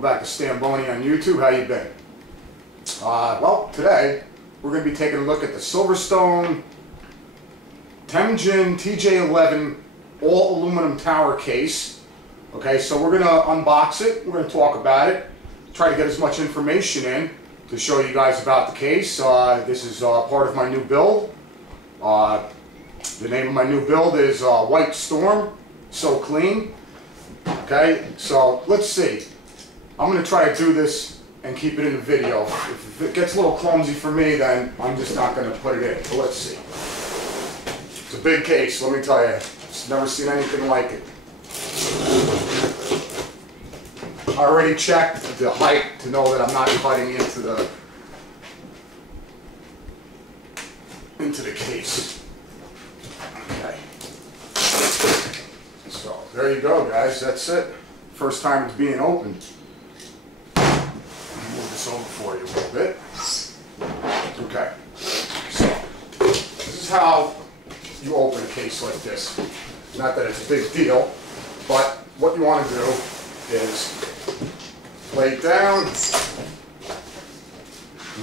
Welcome back to Stanbony on YouTube. How you been? Well, today we're going to be taking a look at the SilverStone Temjin TJ11 all aluminum tower case. Okay, so we're going to unbox it. We're going to talk about it. Try to get as much information in to show you guys about the case. This is part of my new build. The name of my new build is White Storm, So Clean. Okay, so let's see. I'm going to try to do this and keep it in the video. If it gets a little clumsy for me, then I'm just not going to put it in. But let's see. It's a big case, let me tell you. I've never seen anything like it. I already checked the height to know that I'm not cutting into the case. Okay. So there you go, guys. That's it. First time it's being opened. Move this over for you a little bit. Okay. So this is how you open a case like this. Not that it's a big deal, but what you want to do is lay it down.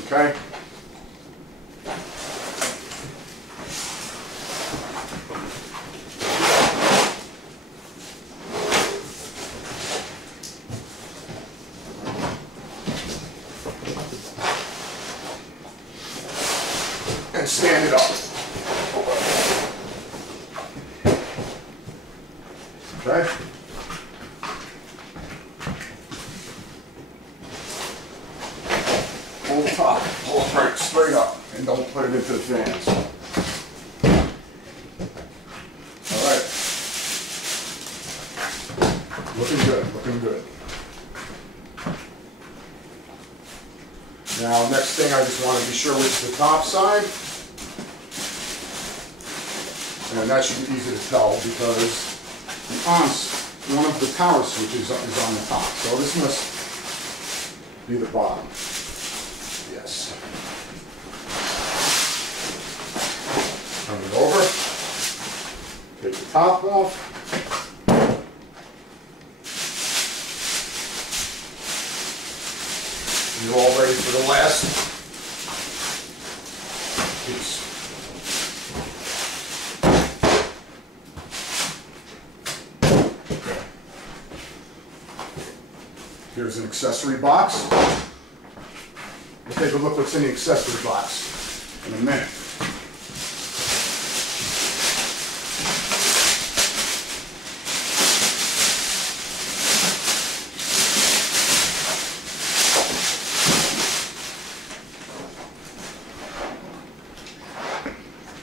Okay. And stand it up. Okay. Pull the top, pull it right straight up, and don't put it into the fans. All right. Looking good, looking good. Now, next thing, I just want to be sure which is the top side. And that should be easy to tell because one of the power switches is on the top. So this must be the bottom. Yes. Turn it over. Take the top off. You're all ready for the last piece. Here's an accessory box. We'll take a look what's in the accessory box in a minute.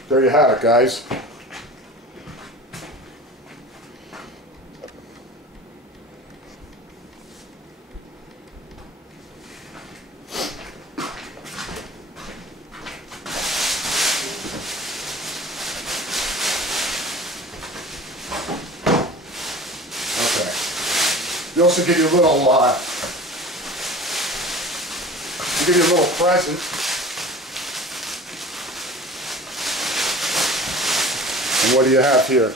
There you have it, guys. They also give you a little, present. And what do you have here?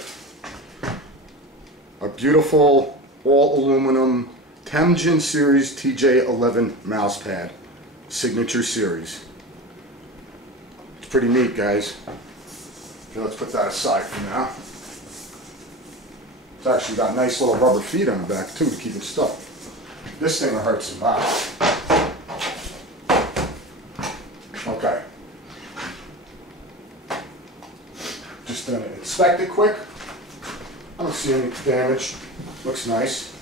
A beautiful all aluminum Temjin series TJ11 mouse pad, signature series. It's pretty neat, guys. Okay, let's put that aside for now. It's actually got nice little rubber feet on the back too to keep it stuck. This thing will hurt some body. Okay. Just gonna inspect it quick. I don't see any damage. Looks nice.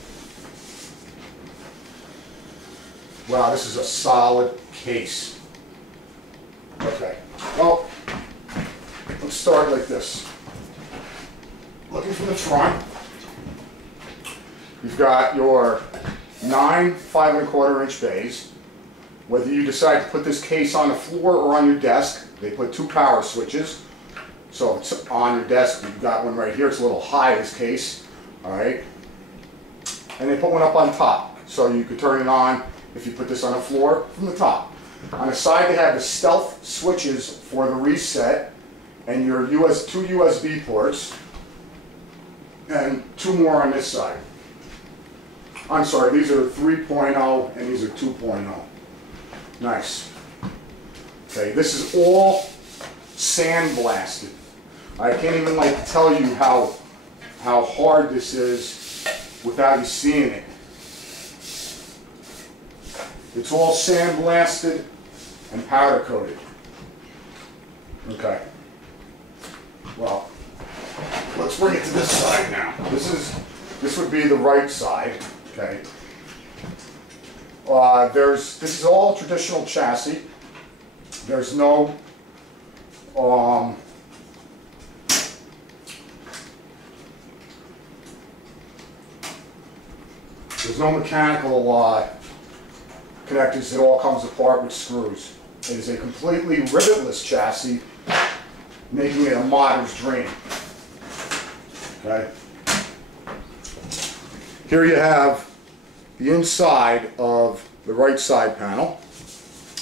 Wow, this is a solid case. Okay. Well, let's start like this. Looking from the front. You've got your 9 5¼ inch bays. Whether you decide to put this case on the floor or on your desk, they put 2 power switches. So it's on your desk, you've got one right here, it's a little high, this case. Alright. And they put one up on top. So you could turn it on if you put this on the floor from the top. On the side they have the stealth switches for the reset and your 2 USB ports. And 2 more on this side. I'm sorry, these are 3.0 and these are 2.0. Nice. Okay, this is all sandblasted. I can't even like tell you how hard this is without you seeing it. It's all sandblasted and powder coated. Okay. Well, let's bring it to this side now. This would be the right side. Okay. This is all traditional chassis. There's no mechanical connectors. It all comes apart with screws. It is a completely rivetless chassis, making it a modder's dream. Okay. Here you have the inside of the right side panel.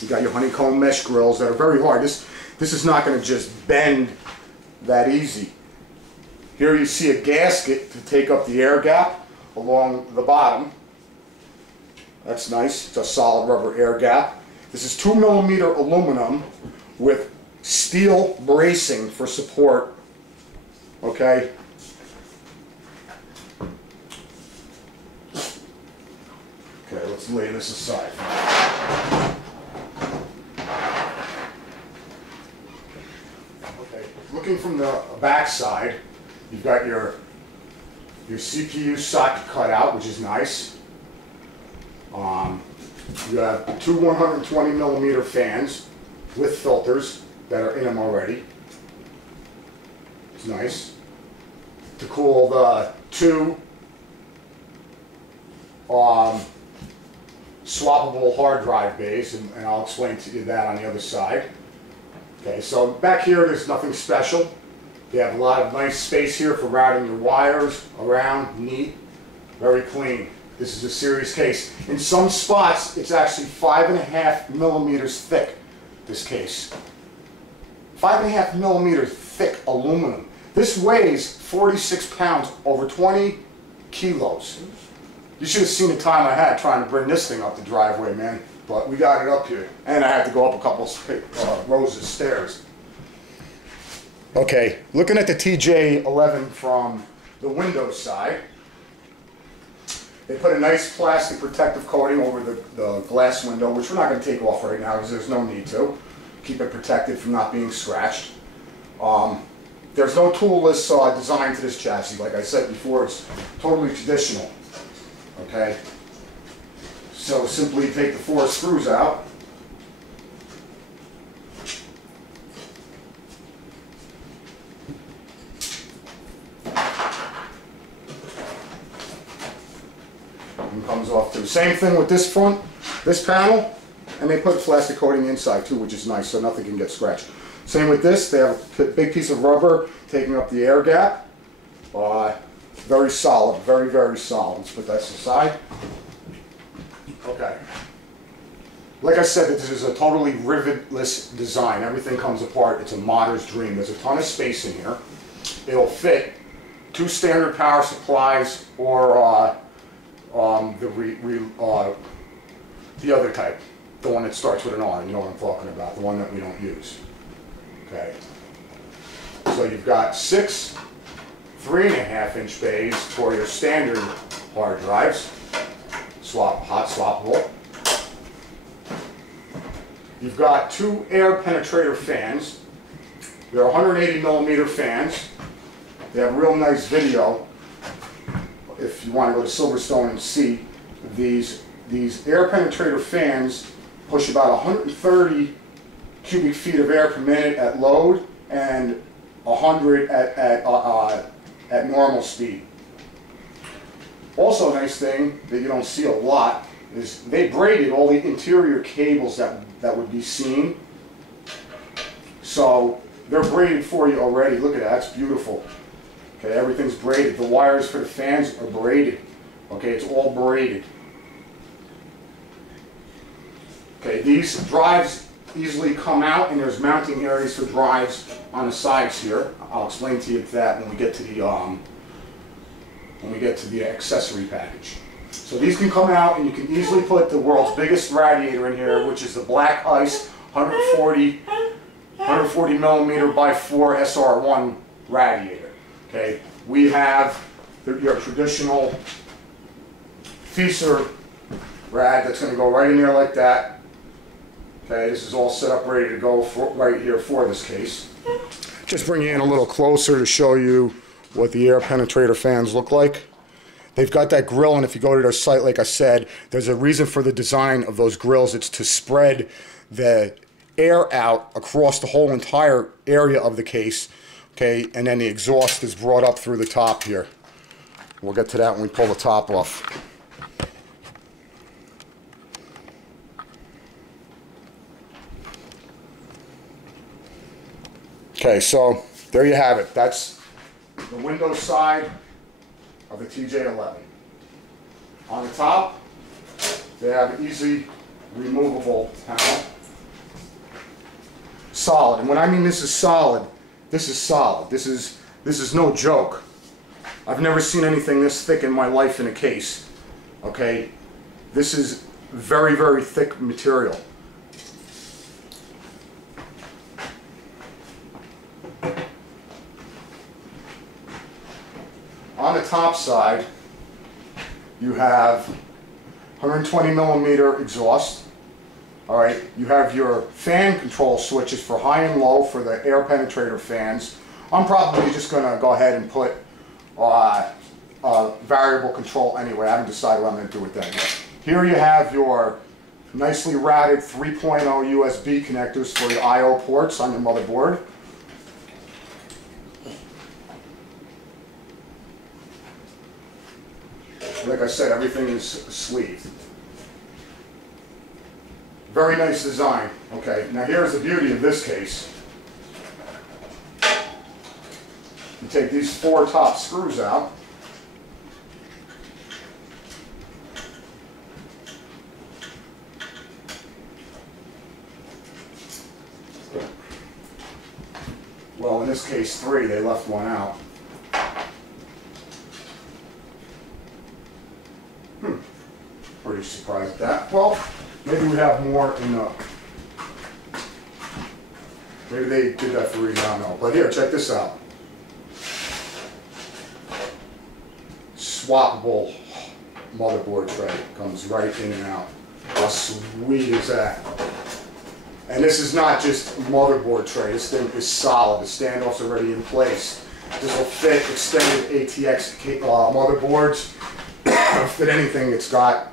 You got your honeycomb mesh grills that are very hard. This is not going to just bend that easy. Here you see a gasket to take up the air gap along the bottom. That's nice. It's a solid rubber air gap. This is 2mm aluminum with steel bracing for support. Okay. Okay, let's lay this aside. Okay, looking from the back side, you've got your CPU socket cut out, which is nice. You have two 120mm fans with filters that are in them already. It's nice. To cool the two swappable hard drive bays, and I'll explain to you that on the other side. Okay, so back here there's nothing special. You have a lot of nice space here for routing your wires around, neat, very clean. This is a serious case. In some spots it's actually 5.5mm thick, this case. 5.5mm thick aluminum. This weighs 46 pounds, over 20 kilos. You should have seen the time I had trying to bring this thing up the driveway, man. But we got it up here. And I had to go up a couple rows of stairs. Okay, looking at the TJ11 from the Windows side, they put a nice plastic protective coating over the glass window, which we're not going to take off right now because there's no need to. Keep it protected from not being scratched. There's no toolless design to this chassis. Like I said before, it's totally traditional. Okay, so simply take the 4 screws out. And comes off too. Same thing with this panel, and they put plastic coating inside too, which is nice, so nothing can get scratched. Same with this, they have a big piece of rubber taking up the air gap. Very solid, very, very solid. Let's put that aside. Okay. Like I said, this is a totally rivetless design. Everything comes apart. It's a modder's dream. There's a ton of space in here. It'll fit 2 standard power supplies or the other type, the one that starts with an R. You know what I'm talking about, the one that we don't use. Okay. So you've got 6 3.5-inch bays for your standard hard drives, hot swappable. You've got 2 air penetrator fans. They're 180mm fans. They have real nice video. If you want to go to Silverstone and see, these air penetrator fans push about 130 cubic feet of air per minute at load and 100 at normal speed. Also a nice thing that you don't see a lot is they braided all the interior cables that would be seen. So they're braided for you already. Look at that, that's beautiful. Okay, everything's braided. The wires for the fans are braided. Okay, it's all braided. Okay, these drives easily come out, and there's mounting areas for drives on the sides here. I'll explain to you that when we get to the accessory package. So these can come out, and you can easily put the world's biggest radiator in here, which is the Black Ice 140 millimeter by 4 SR1 radiator. Okay, we have your traditional Feaster rad that's going to go right in there like that. Okay, this is all set up ready to go right here for this case. Just bring you in a little closer to show you what the air penetrator fans look like. They've got that grill, and if you go to their site, like I said, there's a reason for the design of those grills. It's to spread the air out across the whole entire area of the case, okay, and then the exhaust is brought up through the top here. We'll get to that when we pull the top off. Okay, so there you have it. That's the window side of the TJ11. On the top, they have an easy removable panel. Solid, and when I mean this is solid, this is solid. This is no joke. I've never seen anything this thick in my life in a case. Okay, this is very, very thick material. On the top side, you have 120 millimeter exhaust. All right, you have your fan control switches for high and low for the air penetrator fans. I'm probably just going to go ahead and put variable control anyway. I haven't decided what I'm going to do with that yet. Here you have your nicely routed 3.0 USB connectors for your I/O ports on your motherboard. Like I said, everything is sleeved. Very nice design. Okay, now here's the beauty of this case. You take these 4 top screws out. Well, in this case 3, they left one out. Pretty surprised at that. Well, maybe we have more in the... Maybe they did that for a reason, I don't know. But here, check this out. Swappable motherboard tray. Comes right in and out. How sweet is that? And this is not just a motherboard tray. This thing is solid. The standoff's already in place. This will fit extended ATX motherboards. It'll fit anything. It's got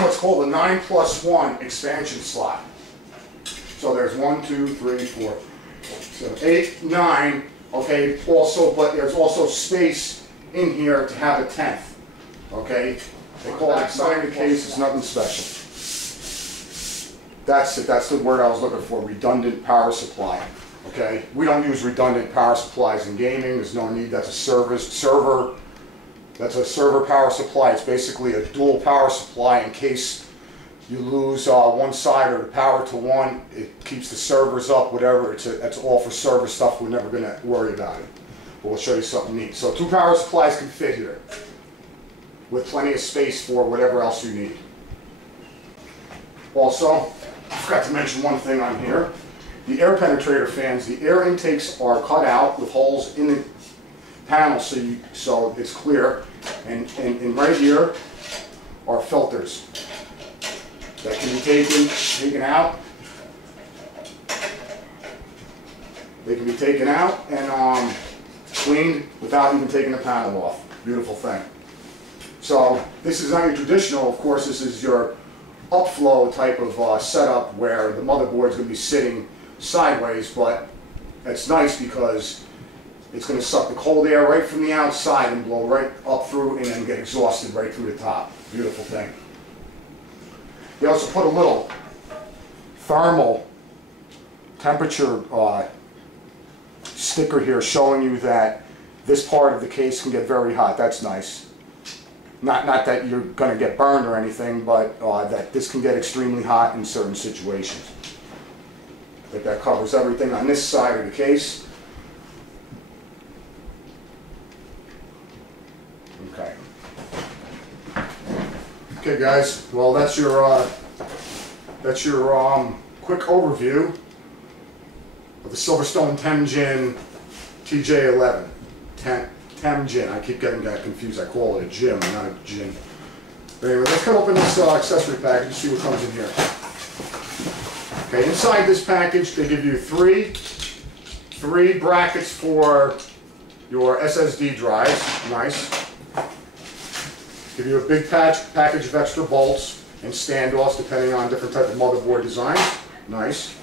what's called a 9+1 expansion slot. So there's 1, 2, 3, 4, so 8, 9. Okay. Also, but there's also space in here to have a 10th. Okay. They call it inside the case. It's nothing special. That's it. That's the word I was looking for. Redundant power supply. Okay. We don't use redundant power supplies in gaming. There's no need. That's a server. That's a server power supply. It's basically a dual power supply in case you lose one side or the power to one. It keeps the servers up, whatever. It's all for server stuff. We're never going to worry about it. But we'll show you something neat. So 2 power supplies can fit here with plenty of space for whatever else you need. Also, I forgot to mention one thing on here. The air penetrator fans, the air intakes are cut out with holes in the panel so it's clear, and right here are filters that can be taken out. They can be taken out and cleaned without even taking the panel off. Beautiful thing. So this is not your traditional, of course, this is your upflow type of setup where the motherboard is going to be sitting sideways, but it's nice because it's going to suck the cold air right from the outside and blow right up through and then get exhausted right through the top. Beautiful thing. They also put a little thermal temperature sticker here showing you that this part of the case can get very hot. That's nice. Not that you're going to get burned or anything, but that this can get extremely hot in certain situations. But that covers everything on this side of the case. Okay. Okay, guys. Well, that's your quick overview of the SilverStone Temjin TJ11. Temjin. I keep getting that confused. I call it a gym, not a gin. But anyway, let's cut open this accessory package and see what comes in here. Okay, inside this package, they give you three brackets for your SSD drives. Nice. Give you a big package of extra bolts and standoffs depending on different type of motherboard designs. Nice.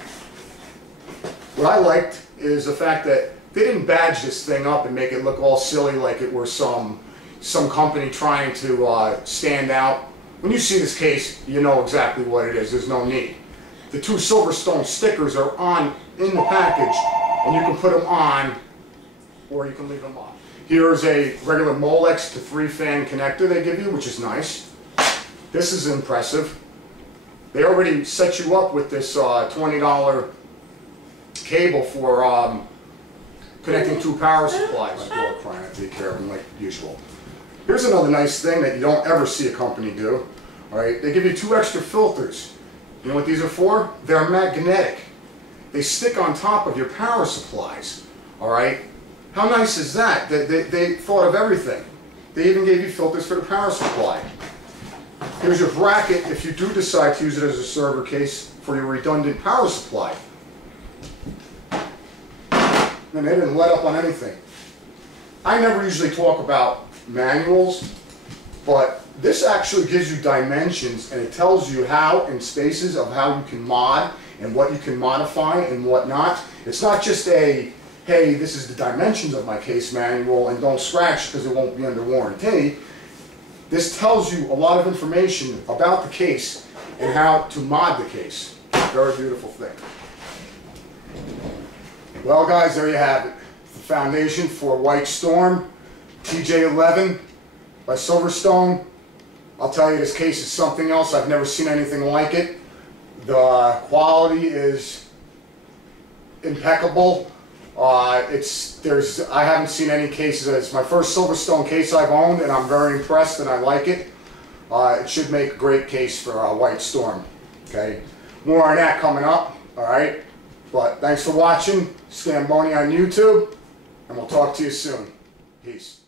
What I liked is the fact that they didn't badge this thing up and make it look all silly like it were some company trying to stand out. When you see this case, you know exactly what it is. There's no need. The two SilverStone stickers are in the package, and you can put them on or you can leave them off. Here's a regular Molex to 3-fan connector they give you, which is nice. This is impressive. They already set you up with this $20 cable for connecting two power supplies. My dog crying, I take care of them like usual. Here's another nice thing that you don't ever see a company do. All right, they give you 2 extra filters. You know what these are for? They're magnetic. They stick on top of your power supplies. All right. How nice is that? They thought of everything. They even gave you filters for the power supply. Here's your bracket if you do decide to use it as a server case for your redundant power supply. And they didn't let up on anything. I never usually talk about manuals, but this actually gives you dimensions and it tells you how and spaces of how you can mod and what you can modify and what not. It's not just a, hey, this is the dimensions of my case manual and don't scratch because it won't be under warranty. This tells you a lot of information about the case and how to mod the case. Very beautiful thing. Well, guys, there you have it. The foundation for White Storm TJ11 by SilverStone. I'll tell you, this case is something else. I've never seen anything like it. The quality is impeccable. I haven't seen any cases. It's my first SilverStone case I've owned, and I'm very impressed, and I like it. It should make a great case for White Storm. Okay, more on that coming up. All right, but thanks for watching. Stanbony on YouTube, and we'll talk to you soon. Peace.